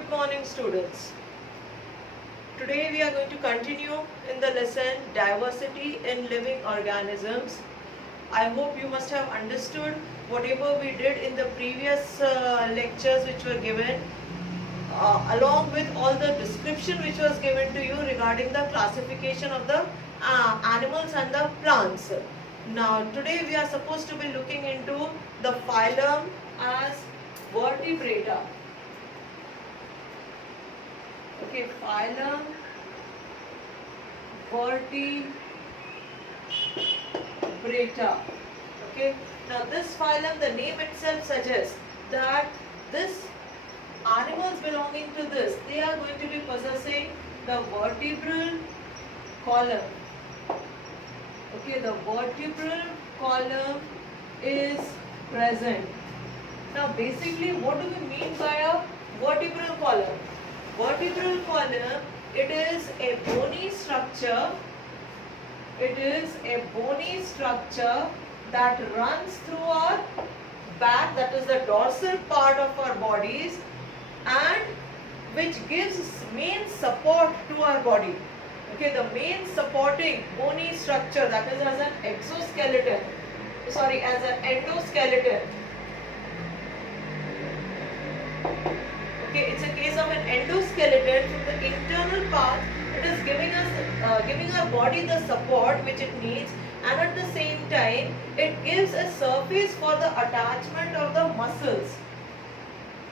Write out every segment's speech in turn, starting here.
Good morning, students. Today we are going to continue in the lesson Diversity in Living Organisms. I hope you must have understood whatever we did in the previous lectures which were given, along with all the description which was given to you regarding the classification of the animals and the plants. Now today we are supposed to be looking into the phylum as Vertebrata. Okay, phylum Vertebrata. Okay, now this phylum, the name itself suggests that this animals belonging to this, they are going to be possessing the vertebral column. Okay, the vertebral column is present. Now basically what do we mean by a vertebral column? Vertebral column, it is a bony structure. It is a bony structure that runs through our back, that is the dorsal part of our bodies, and which gives main support to our body. Okay, the main supporting bony structure, that is as an exoskeleton, sorry, as an endoskeleton. Okay, it's a case of an endoskeleton. From the internal part, it is giving our body the support which it needs, and at the same time, it gives a surface for the attachment of the muscles.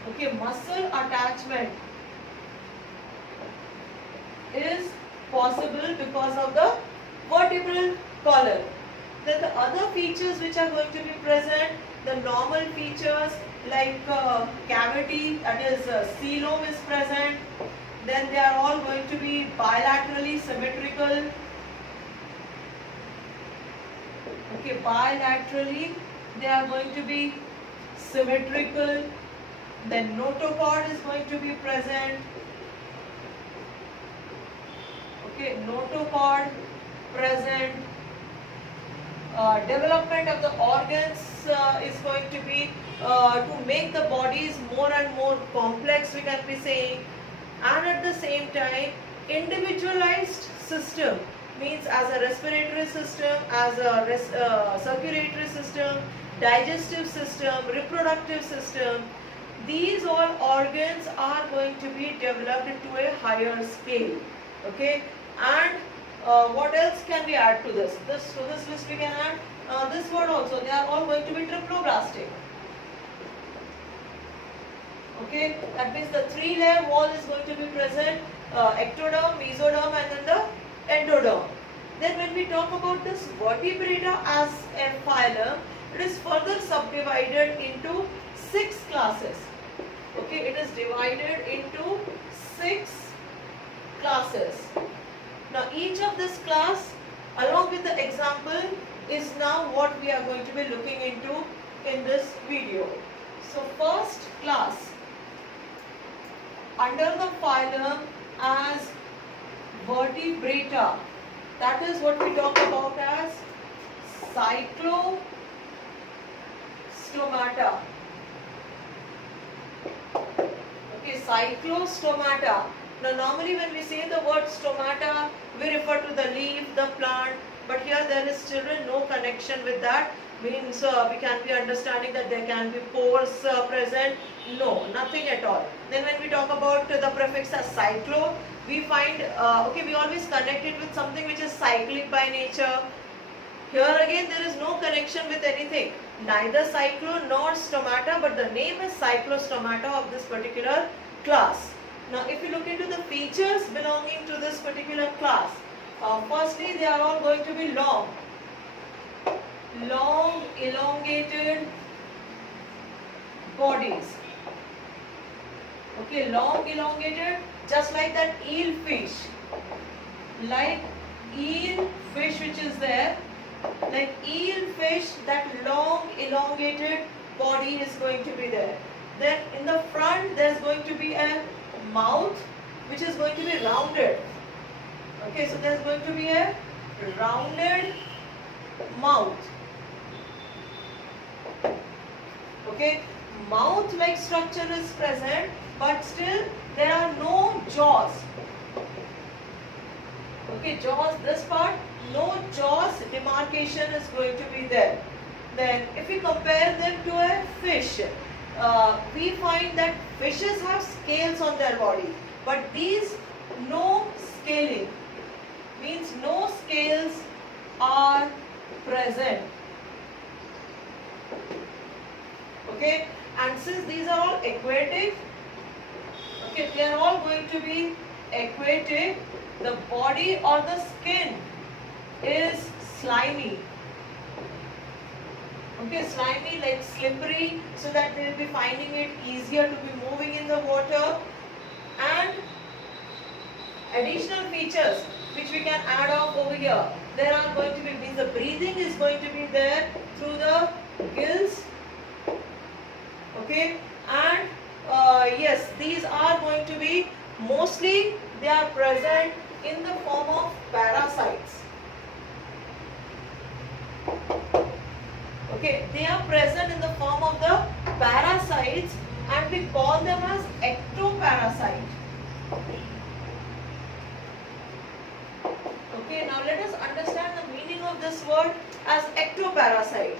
Okay, muscle attachment is possible because of the vertebral column. Then the other features which are going to be present, the normal features like cavity, that is coelom is present. Then they are all going to be bilaterally symmetrical. Okay, bilaterally they are going to be symmetrical. Then notochord is going to be present. Okay, notochord present. Development of the organs is going to be to make the bodies more and more complex, we can be saying, and at the same time individualized system, means as a respiratory system, as a circulatory system, digestive system, reproductive system, these all organs are going to be developed to a higher scale. Okay, and what else can we add to this? To this list we can add this word also. They are all going to be triploblastic. Okay, that means the three-layer wall is going to be present: ectoderm, mesoderm, and then the endoderm. Then when we talk about this vertebrata as a phylum, it is further subdivided into 6 classes. Okay, it is divided into 6 classes. Now each of this class, along with the example, is now what we are going to be looking into in this video. So first class under the phylum as vertebrata, that is what we talk about as cyclostomata. Okay, cyclostomata. Now normally when we say the word stomata, we refer to the leaf, the plant, but here there is children no connection with that. Means we can be understanding that there can be pores present. No, nothing at all. Then when we talk about the prefix as cyclo, we find, okay, we always connect it with something which is cyclic by nature. Here again there is no connection with anything, neither cyclo nor stomata, but the name is cyclostomata of this particular class. Now if you look into the features belonging to this particular class, firstly they are all going to be long, elongated bodies. Okay, long elongated, just like that eel fish. Like eel fish which is there, like eel fish, that long elongated body is going to be there. Then in the front there is going to be a mouth which is going to be rounded. Okay, so there is going to be a rounded mouth. Okay, mouth-like structure is present, but still there are no jaws. Okay, jaws, this part, no jaws demarcation is going to be there. Then if we compare them to a fish, we find that fishes have scales on their body, but these no scaling, means no scales are present. Okay, and since these are all aquatic, okay, they are all going to be aquatic, the body or the skin is slimy. Okay, slimy, like slippery, so that they will be finding it easier to be moving in the water. And additional features which we can add on over here, there are going to be, means the breathing is going to be there through the gills. Okay, and yes, these are going to be mostly, they are present in the form of parasites. Okay, they are present in the form of the parasites, and we call them as ectoparasite. Okay, now let us understand the meaning of this word as ectoparasite.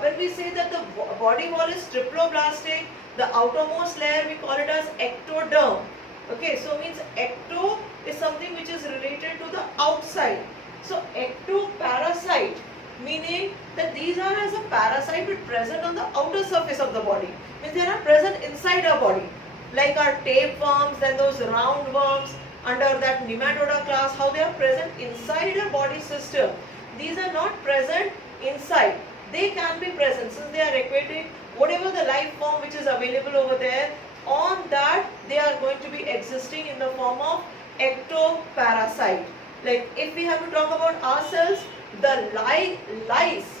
When we say that the body wall is triploblastic, the outermost layer we call it as ectoderm. Okay, so means ecto is something which is related to the outside. So ectoparasite, meaning that these are as a parasite but present on the outer surface of the body. Means they are present inside our body. Like our tapeworms, then those roundworms under that nematoda class, how they are present inside our body system. These are not present inside. They can be present since they are aquatic. Whatever the life form which is available over there, on that they are going to be existing in the form of ectoparasite. Like if we have to talk about ourselves, the lice,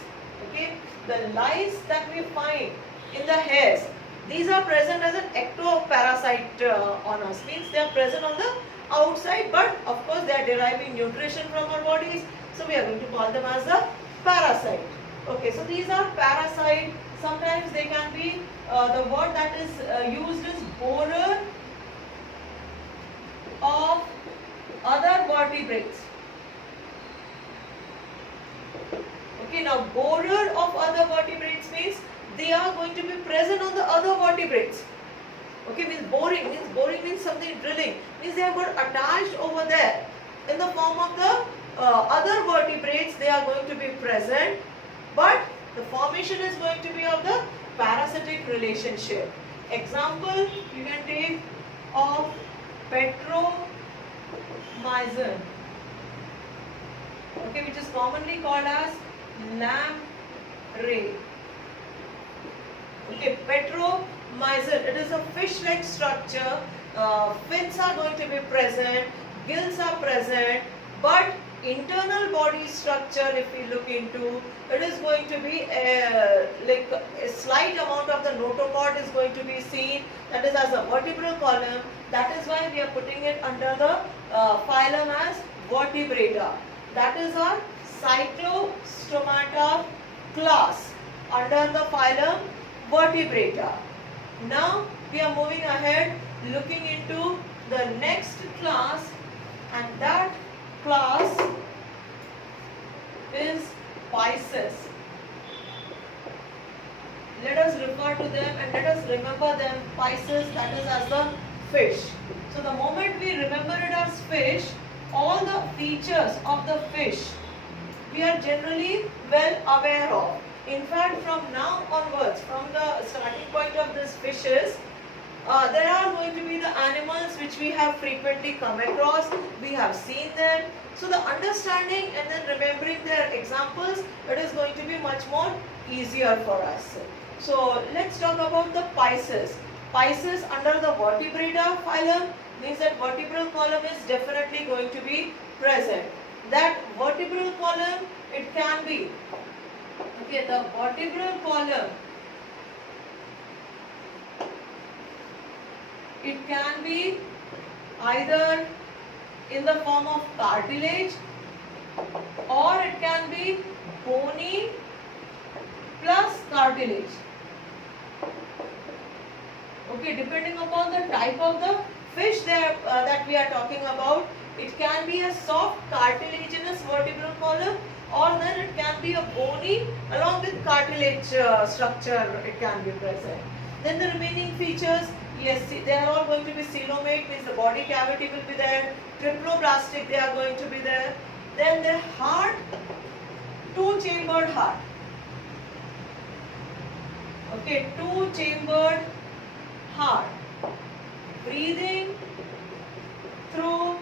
okay, the lice that we find in the hairs, these are present as an ectoparasite on us. Means they are present on the outside, but of course they are deriving nutrition from our bodies, so we are going to call them as a parasite. Okay, so these are parasite. Sometimes they can be, the word that is used is borer of other vertebrates. Okay, now borer of other vertebrates means they are going to be present on the other vertebrates. Okay, means boring means something drilling, means they have got attached over there in the form of the other vertebrates. They are going to be present, but the formation is going to be of the parasitic relationship. Example you can take of petromyzin, okay, which is commonly called as lamprey. Okay, petromyzin, it is a fish-like structure. Fins are going to be present, gills are present, but internal body structure, if we look into, it is going to be like a slight amount of the notochord is going to be seen, that is as a vertebral column. That is why we are putting it under the phylum as vertebrata. That is our Cyclostomata class under the phylum vertebrata. Now we are moving ahead, looking into the next class, and that class is Pisces. Let us refer to them and let us remember them. Pisces, that is as the fish. So the moment we remember it as fish, all the features of the fish we are generally well aware of. In fact, from now onwards, from the starting point of these fishes, there are going to be the animals which we have frequently come across, we have seen them. So the understanding and then remembering their examples, it is going to be much more easier for us. So let's talk about the Pisces. Pisces under the vertebrata phylum means that vertebral column is definitely going to be present. That vertebral column, it can be, okay, the vertebral column, it can be either in the form of cartilage or it can be bony plus cartilage. Okay, depending upon the type of the fish that we are talking about, it can be a soft cartilaginous vertebral column, or then it can be a bony along with cartilage structure, it can be present. Then the remaining features, yes, they are all going to be coelomate, means the body cavity will be there. Triploblastic, they are going to be there. Then the heart, two-chambered heart. Okay, two-chambered heart. Breathing through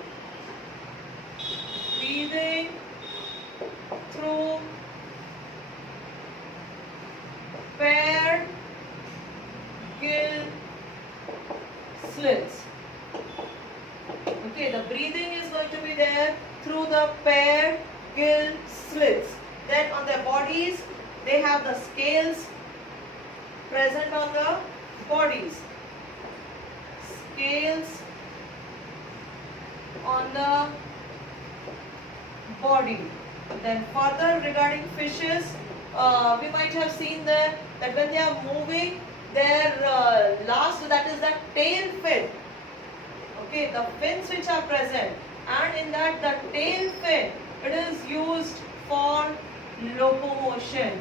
paired gill slits. Okay, the breathing is going to be there through the paired gill slits. Then on their bodies, they have the scales present on the bodies. Scales on the body. Then further regarding fishes, we might have seen there that when they are moving, their last, that is that tail fin. Okay, the fins which are present, and in that the tail fin, it is used for locomotion.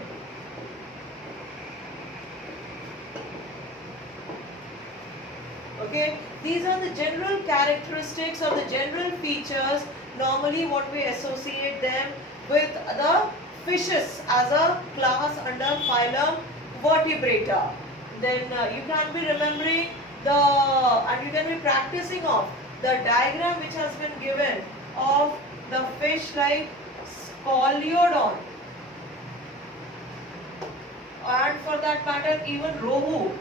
Okay, these are the general characteristics or the general features, normally what we associate them with the fishes as a class under phylum Vertebrata. Then you can be remembering and you can be practicing of the diagram which has been given of the fish like Scoliodon, and for that matter even Rohu.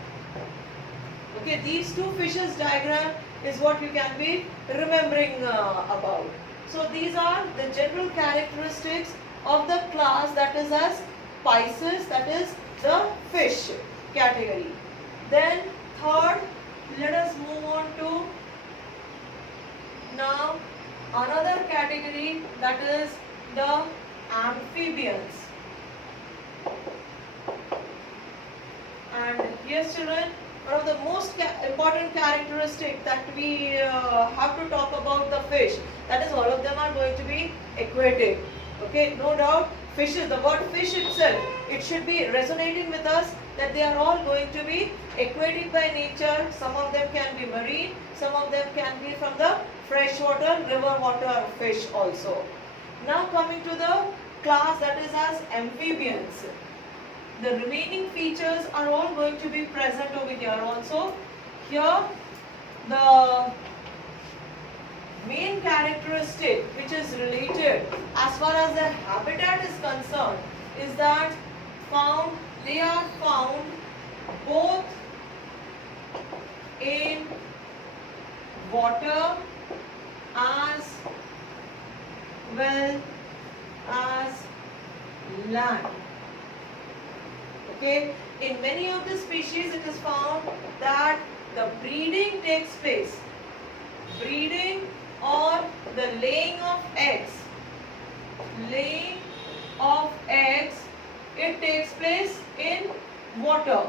Okay, these two fishes diagram is what you can be remembering about. So these are the general characteristics of the class that is as Pisces, that is the fish category. Then third, let us move on to now another category, that is the amphibians. And yes children, one of the most important characteristic that we have to talk about the fish, that is all of them are going to be aquatic. Okay, no doubt fishes, the word fish itself, it should be resonating with us that they are all going to be aquatic by nature. Some of them can be marine, some of them can be from the freshwater, river water fish also. Now coming to the class that is as amphibians. The remaining features are all going to be present over here also. Here the main characteristic which is related as far as their habitat is concerned is that they are found both in water as well as land. Okay, in many of the species it is found that the breeding takes place. Breeding or the laying of eggs. Laying of eggs, it takes place in water.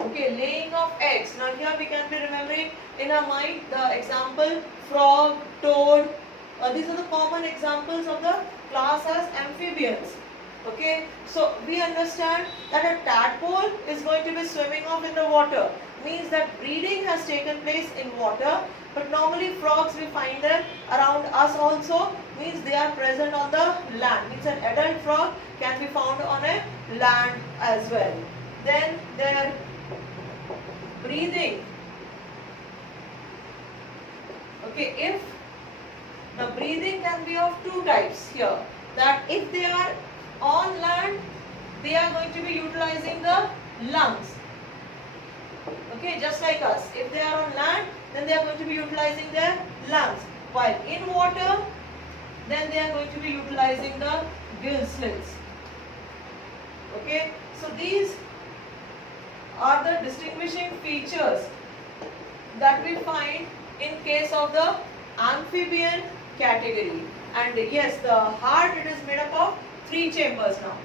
Okay, laying of eggs. Now here we can be remembering in our mind the example frog, toad. These are the common examples of the class as amphibians. Okay, so we understand that a tadpole is going to be swimming off in the water. Means that breeding has taken place in water, but normally frogs we find them around us also, means they are present on the land. Means an adult frog can be found on a land as well. Then their breathing. Okay, if the breathing can be of two types here, that if they are on land, they are going to be utilizing the lungs. Okay, just like us. If they are on land, then they are going to be utilizing their lungs. While in water, then they are going to be utilizing the gill slits. Okay, so these are the distinguishing features that we find in case of the amphibian category. And yes, the heart, it is made up of 3 chambers now.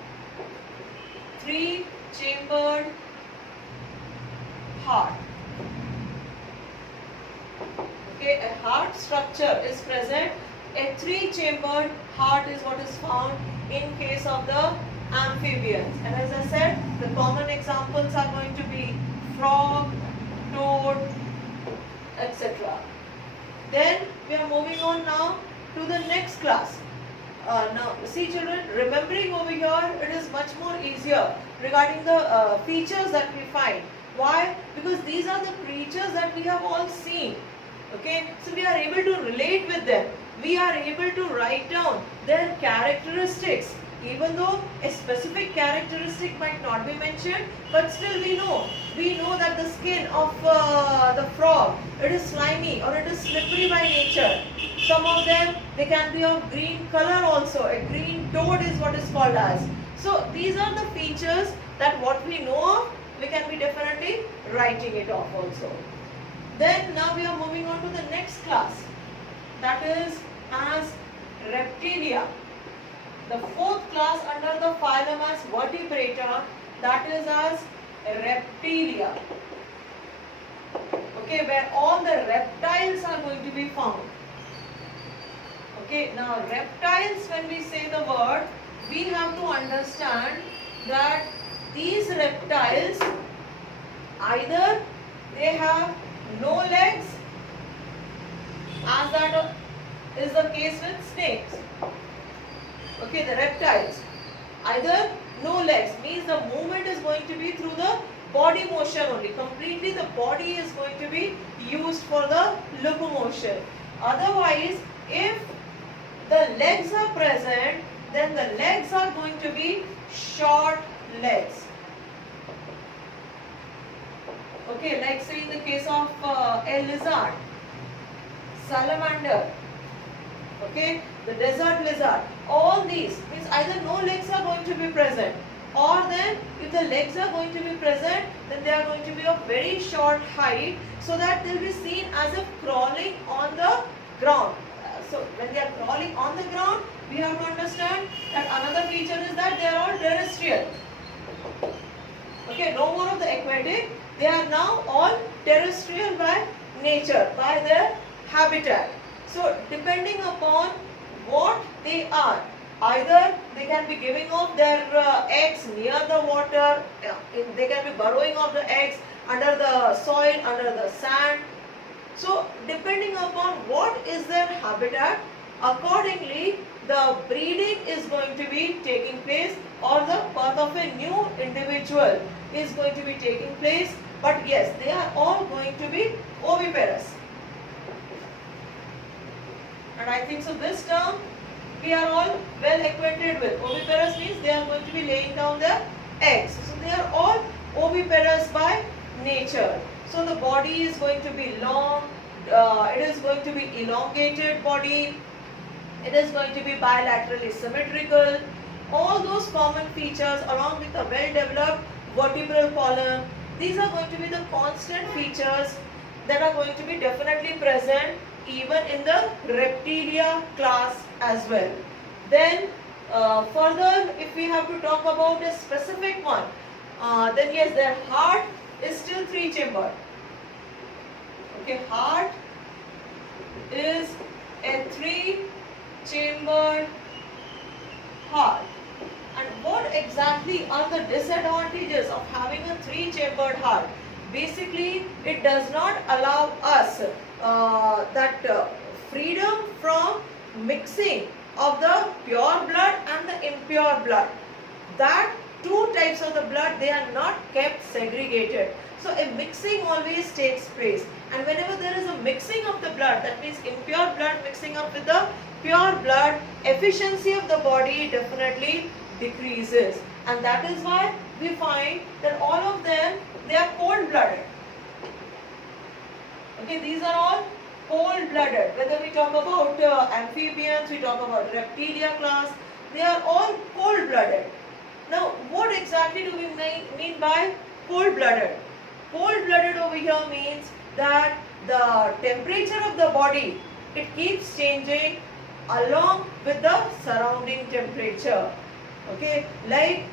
3-chambered heart. Okay, a heart structure is present. A three-chambered heart is what is found in case of the amphibians. And as I said, the common examples are going to be frog, toad, etc. Then we are moving on now to the next class. Now see children, remembering over here, it is much more easier regarding the features that we find. Why? Because these are the creatures that we have all seen. Okay, so we are able to relate with them. We are able to write down their characteristics. Even though a specific characteristic might not be mentioned, but still we know that the skin of the frog, it is slimy or it is slippery by nature. Some of them, they can be of green color also. A green toad is what is called as. So these are the features that what we know of, we can be definitely writing it off also. Then now we are moving on to the next class, that is as reptilia. The fourth class under the phylum as vertebrata, that is as reptilia. Okay, where all the reptiles are going to be found. Okay, now reptiles, when we say the word, we have to understand that these reptiles, either they have no legs, as that is the case with snakes. Okay, the reptiles, either no legs, means the movement is going to be through the body motion only. Completely the body is going to be used for the locomotion. Otherwise, if the legs are present, then the legs are going to be short legs. Okay, like say in the case of a lizard, salamander, okay, the desert lizard, all these means either no legs are going to be present, or then if the legs are going to be present, then they are going to be of very short height, so that they will be seen as if crawling on the ground. So when they are crawling on the ground, we have to understand that another feature is that they are all terrestrial. Okay, no more of the aquatic, they are now all terrestrial by nature, by their habitat. So depending upon what they are, either they can be giving off their eggs near the water, they can be burrowing of the eggs under the soil, under the sand. So depending upon what is their habitat, accordingly the breeding is going to be taking place, or the birth of a new individual is going to be taking place. But yes, they are all going to be oviparous. And I think so this term we are all well acquainted with. Oviparous means they are going to be laying down their eggs. So they are all oviparous by nature. So the body is going to be long, it is going to be elongated body, it is going to be bilaterally symmetrical. All those common features along with a well-developed vertebral column, these are going to be the constant features that are going to be definitely present even in the reptilia class as well. Then further, if we have to talk about a specific one, then yes, their heart is still three-chambered. Okay, heart is a three-chambered heart. And what exactly are the disadvantages of having a three-chambered heart? Basically, it does not allow us that freedom from mixing of the pure blood and the impure blood. That two types of the blood, they are not kept segregated. So a mixing always takes place, and whenever there is a mixing of the blood, that means impure blood mixing up with the pure blood, efficiency of the body definitely decreases. And that is why we find that all of them, they are cold-blooded. Okay, these are all cold-blooded. Whether we talk about amphibians, we talk about reptilia class, they are all cold-blooded. Now, what exactly do we mean by cold-blooded? Cold-blooded over here means that the temperature of the body, it keeps changing along with the surrounding temperature. Okay, like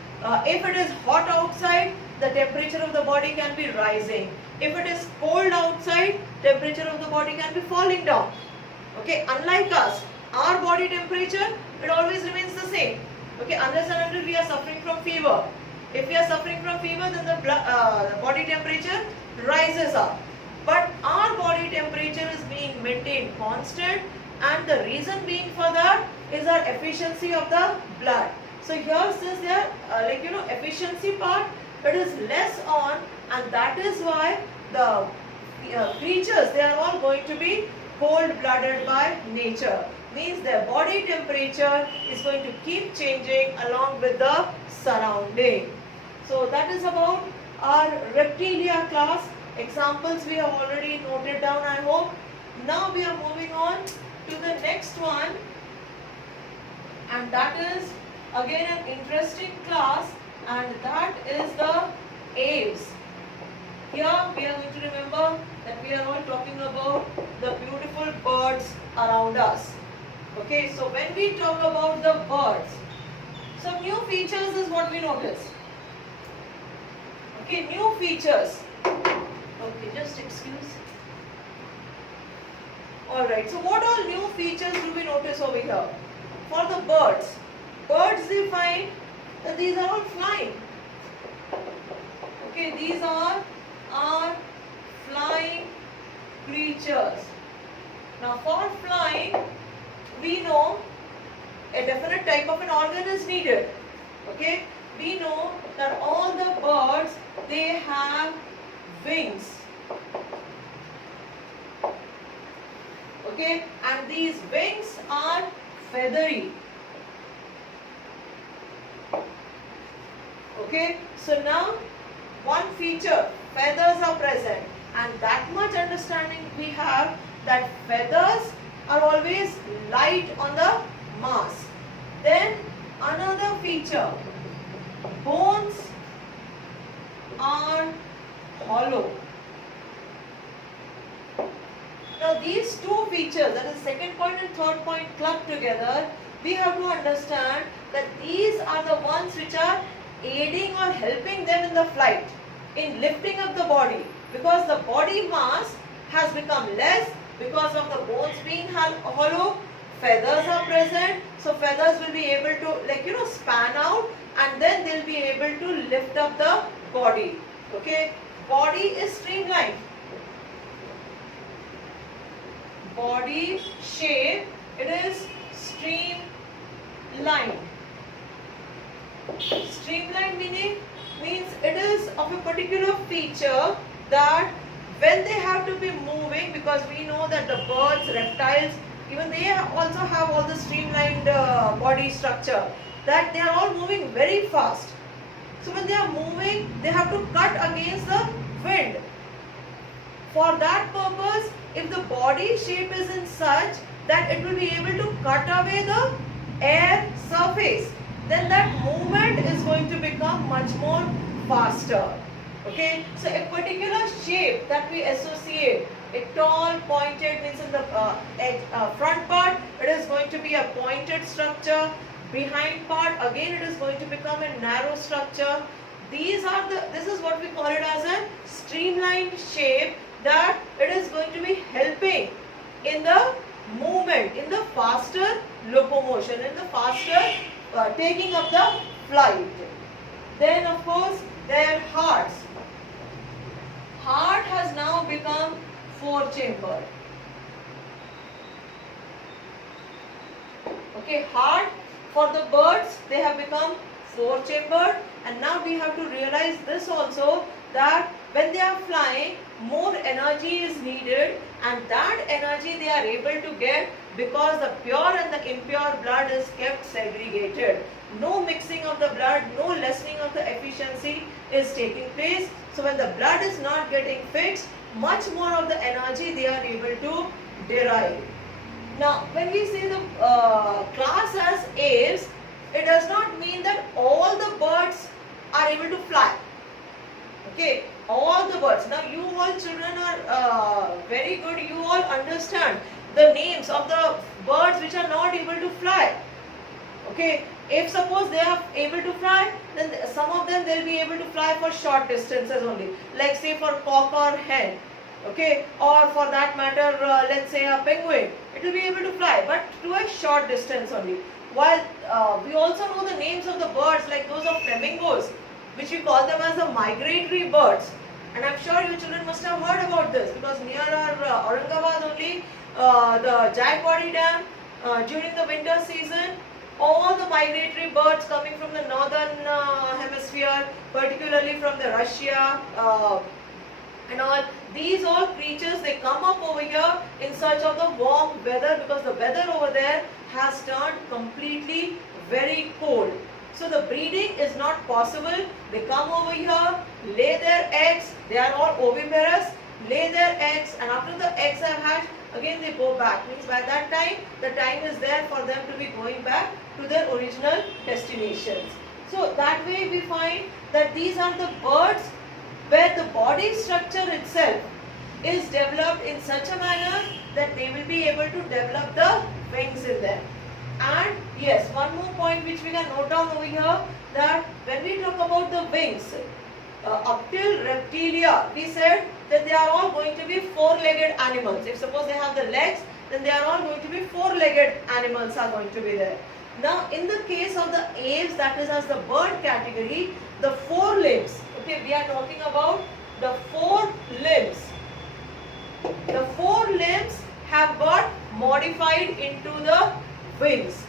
if it is hot outside, the temperature of the body can be rising. If it is cold outside, temperature of the body can be falling down. Okay, unlike us, our body temperature, it always remains the same. Okay, unless and until we are suffering from fever. If we are suffering from fever, then the body temperature rises up. But our body temperature is being maintained constant, and the reason being for that is our efficiency of the blood. So here, since they are efficiency part, it is less on, and that is why the creatures, they are all going to be cold-blooded by nature. Means their body temperature is going to keep changing along with the surrounding. So that is about our reptilia class. Examples we have already noted down, I hope. Now we are moving on to the next one, and that is again an interesting class, and that is the aves. Here we are going to remember that we are all talking about the beautiful birds around us. Okay, so when we talk about the birds, some new features is what we notice. Okay, new features. Okay, just excuse. Alright, so what all new features do we notice over here? For the birds, they find that these are all flying. Okay, these are flying creatures. Now for flying, we know a definite type of an organ is needed. Okay, we know that all the birds, they have wings. Okay, and these wings are feathery. Okay, so now one feature, feathers are present, and that much understanding we have that feathers are always light on the mass. Then another feature, bones are hollow. Now these two features, that is second point and third point clubbed together, we have to understand that these are the ones which are aiding or helping them in the flight, in lifting up the body, because the body mass has become less because of the bones being hollow. Feathers are present, so feathers will be able to span out, and then they'll be able to lift up the body. Okay, body is streamlined. Body shape, it is streamlined. Streamlined means it is of a particular feature that when they have to be moving, because we know that the birds, reptiles, even they also have all the streamlined body structure, that they are all moving very fast. So when they are moving, they have to cut against the wind. For that purpose, if the body shape is in such that it will be able to cut away the air surface, then that movement is going to become much more faster. Okay, so a particular shape that we associate, a tall pointed means in the front part it is going to be a pointed structure, behind part again it is going to become a narrow structure. This is what we call it as a streamlined shape, that it is going to be helping in the movement, in the faster locomotion, in the faster taking up the flight. Then of course their hearts. Heart has now become 4-chambered. Okay, heart for the birds, they have become 4-chambered, and now we have to realize this also, that when they are flying, more energy is needed, and that energy they are able to get because the pure and the impure blood is kept segregated. No mixing of the blood, no lessening of the efficiency is taking place. So when the blood is not getting fixed, much more of the energy they are able to derive. Now when we say the class as aves, it does not mean that all the birds are able to fly. Okay, all the birds. Now you all children are very good, you all understand the names of the birds which are not able to fly. Okay, If suppose they are able to fly, then some of them they'll be able to fly for short distances only, like say for cock or hen, okay, or for that matter, let's say a penguin, it will be able to fly, but to a short distance only. While we also know the names of the birds, like those of flamingos, which we call them as the migratory birds. And I'm sure you children must have heard about this, because near our Aurangabad only, the Jayapuri Dam, during the winter season, all the migratory birds coming from the northern hemisphere, particularly from the Russia and all, these all creatures, they come up over here in search of the warm weather, because the weather over there has turned completely very cold. So the breeding is not possible. They come over here, lay their eggs, they are all oviparous, lay their eggs, and after the eggs are hatched, again they go back. Means by that time, the time is there for them to be going back to their original destinations. So that way we find that these are the birds where the body structure itself is developed in such a manner that they will be able to develop the wings in them. And yes, one more point which we can note down over here, that when we talk about the wings, up till reptilia, we said that they are all going to be four-legged animals. If suppose they have the legs, then they are all going to be four-legged animals are going to be there. Now, in the case of the aves, that is as the bird category, the four limbs, okay, we are talking about the four limbs. The four limbs have got modified into the wings,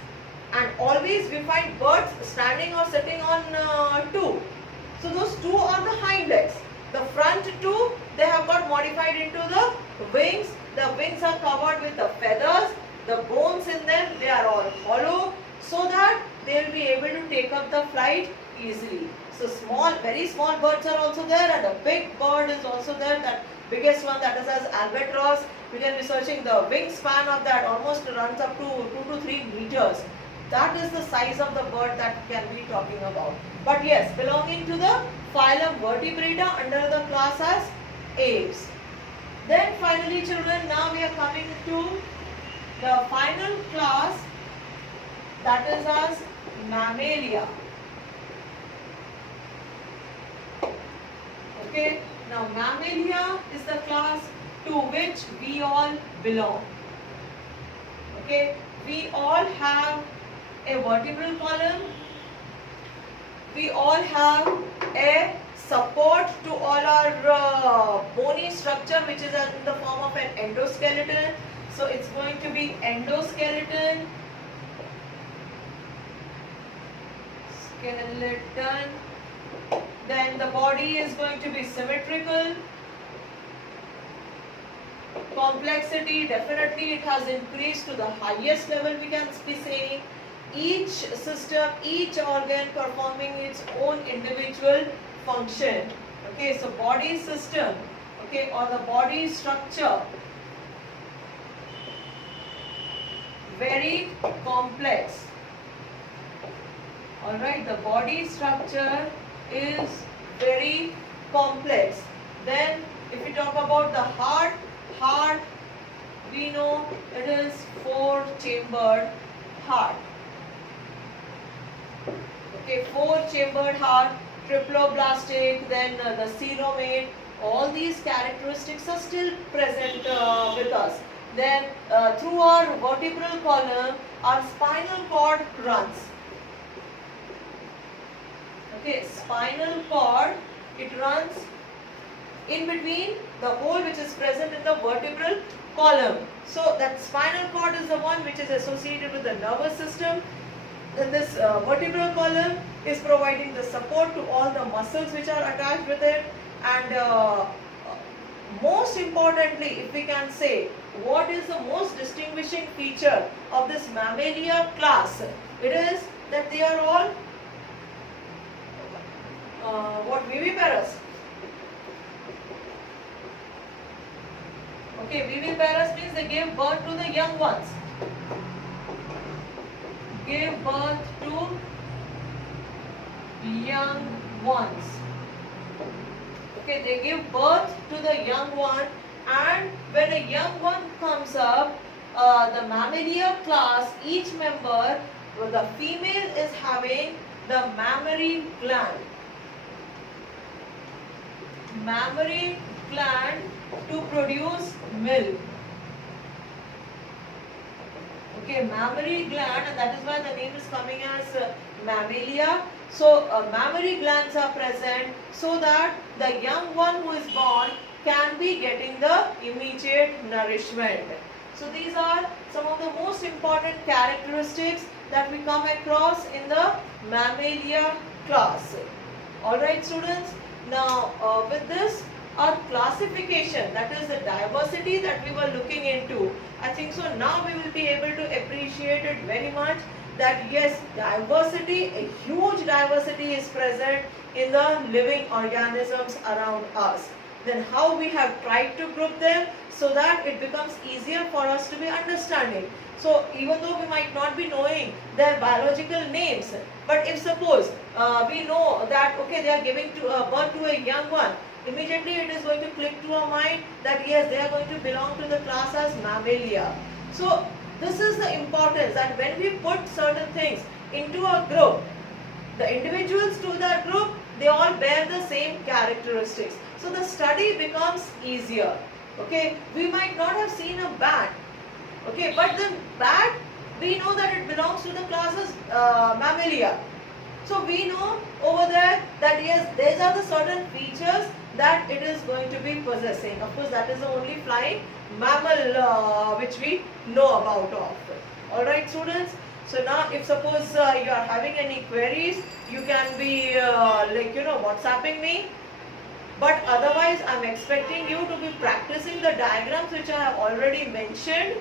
and always we find birds standing or sitting on two. So those two are the hind legs. The front two, they have got modified into the wings. The wings are covered with the feathers. The bones in them, they are all hollow, so that they will be able to take up the flight easily. So small, very small birds are also there, and a big bird is also there. That biggest one, that is as albatross. We can be searching the wingspan of that, almost runs up to 2 to 3 meters. That is the size of the bird that can be talking about. But yes, belonging to the phylum Vertebrata under the class as aves. Then finally children, now we are coming to the final class, that is as Mammalia. Okay, now Mammalia is the class to which we all belong. Okay, we all have a vertebral column, we all have a support to all our bony structure, which is in the form of an endoskeleton. So it's going to be endoskeleton, skeleton. Then the body is going to be symmetrical. Complexity, definitely it has increased to the highest level, we can be saying. Each system, each organ performing its own individual function. Okay, so body system, okay, or the body structure, very complex. Alright, the body structure is very complex. Then if we talk about the heart, we know it is 4-chambered heart. Okay, 4-chambered heart, triploblastic, then the coelomate, all these characteristics are still present with us. Then through our vertebral column, our spinal cord runs. Okay, spinal cord, it runs in between the hole which is present in the vertebral column. So that spinal cord is the one which is associated with the nervous system. Then this vertebral column is providing the support to all the muscles which are attached with it. And most importantly, if we can say, what is the most distinguishing feature of this Mammalia class? It is that they are all viviparous. Okay, viviparous means they give birth to the young ones. Give birth to young ones. Okay, they give birth to the young one, and when a young one comes up, the Mammalia class, each member Well, the female is having the mammary gland. Mammary gland to produce milk. Okay, mammary gland, and that is why the name is coming as mammalia. So, mammary glands are present so that the young one who is born can be getting the immediate nourishment. So, these are some of the most important characteristics that we come across in the mammalia class. Alright students, now with this our classification, that is the diversity that we were looking into, I think so now we will be able to appreciate it very much, that yes, diversity, a huge diversity is present in the living organisms around us. Then how we have tried to group them so that it becomes easier for us to be understanding. So even though we might not be knowing their biological names, but if suppose we know that okay, they are giving birth to a young one, immediately it is going to click to our mind that yes, they are going to belong to the class as mammalia. So this is the importance, that when we put certain things into a group, the individuals to that group, they all bear the same characteristics. So the study becomes easier. Okay, we might not have seen a bat. Okay, but the bat, we know that it belongs to the class as mammalia. So we know over there that yes, these are the certain features that it is going to be possessing. Of course, that is the only flying mammal which we know about of. Alright students, so now if suppose you are having any queries, you can be WhatsApping me. But otherwise, I am expecting you to be practicing the diagrams which I have already mentioned,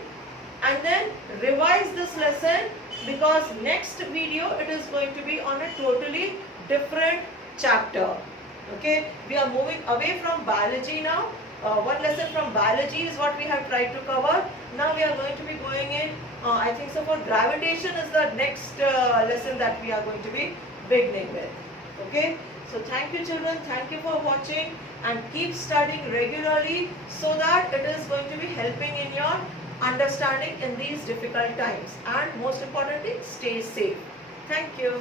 and then revise this lesson, because next video it is going to be on a totally different chapter. Okay, we are moving away from biology now. One lesson from biology is what we have tried to cover. Now we are going to be going in, I think so for gravitation is the next lesson that we are going to be beginning with. Okay, so thank you children, thank you for watching, and keep studying regularly so that it is going to be helping in your understanding in these difficult times, and most importantly, stay safe. Thank you.